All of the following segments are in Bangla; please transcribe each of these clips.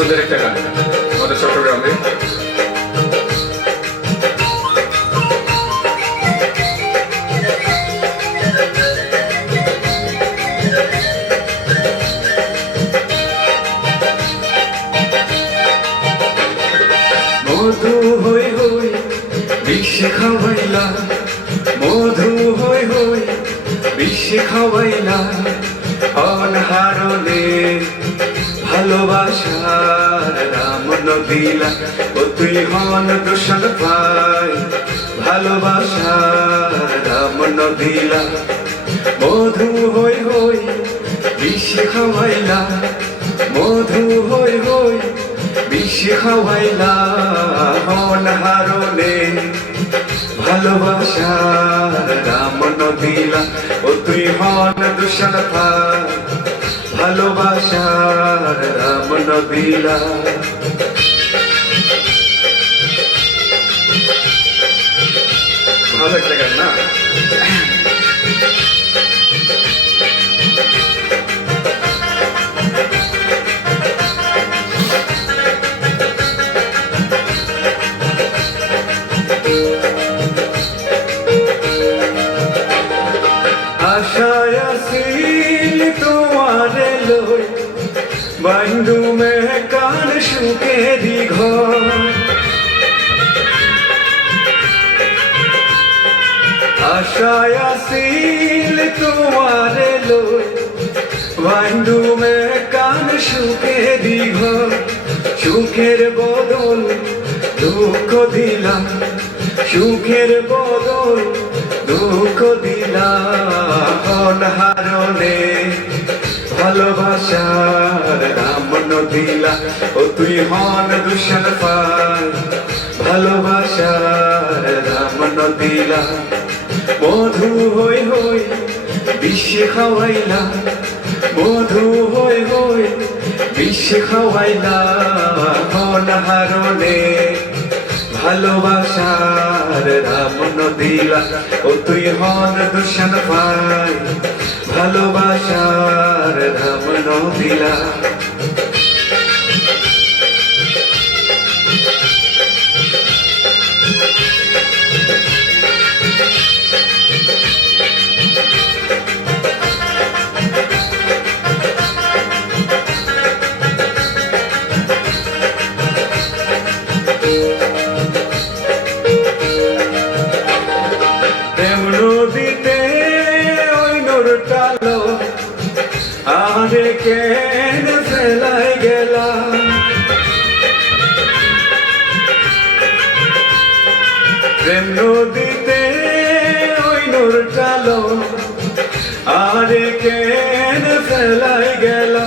পছন্দের একটা গান আমাদের চট্টগ্রামে। মধু হই হই বিশ্বে খাওয়াইলা, মধু হই হই বিশ্বে খাওয়াইলা, অনহারণে ভালোবাসার নাম নদিলা। ও তুই হন দূষণ পাই ভালোবাসার নাম নদিলা। মধু হই হই বিশ্বে খাওয়াইলা, মধু হই হই বিশ্বে খাওয়াইলা, অনহারণে ভালোবাসার নাম নদিলা। ও তুই হন দূষণ পাই ভালোবাসার নাম নদিলা। ভালো একটা গান না? আশায় আসিল তোমারে লই, বন্ধু মে কান সুখেরি ঘর। আশায় আসিল তোমারে লই, বন্ধু মে কান সুখেরি ঘর। সুখের বদল দুঃখ দিলাম, সুখের বদল দুঃখ দিলাম, অনহারণে ভালোবাসার নাম নদিলা। ও তুই হন দূষণ পাই ভালোবাসার নাম নদিলা। মধু হই হই বিশ্বে খাওয়াইলা, মধু হই হই বিশ্বে খাওয়াইলা, অনহারণে ভালোবাসার নাম নদিলা। ও তুই হন দূষণ পাই ভালোবাসার নাম নদিলা। নদীতে ওই নোরটালো আরে কেন ফেলাই গেলা, প্রেম নদীতে ওই নোরটালো আরে কেন ফেলাই গেলা।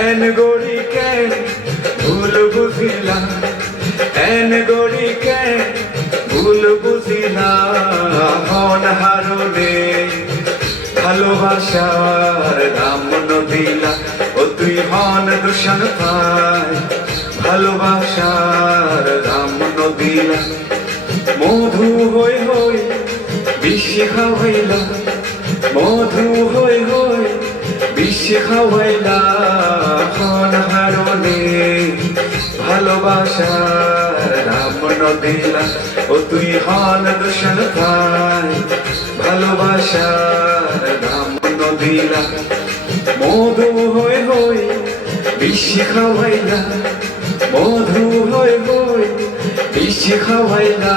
এন গড়ি কেন ভুল বুঝিলা, এন গড়ি কেন ভুল বুঝিলা, অনহারণে ভালোবাসার নাম নদিলা। ও তুই হন দূষণ পাই ভালোবাসার নাম নদিলা। মধু হই হই বিশ্বে খাওয়াইলা, মধু হই হই বিশ্বে খাওয়াইলা, অনহারণে ভালোবাসার নাম নদিলা। ও তুই হন দূষণ পাই ভালোবাসার নাম নদিলা। মধু হই হই বিশ্বে খাওয়াইলা, মধু হই হই বিশ্বে খাওয়াইলা,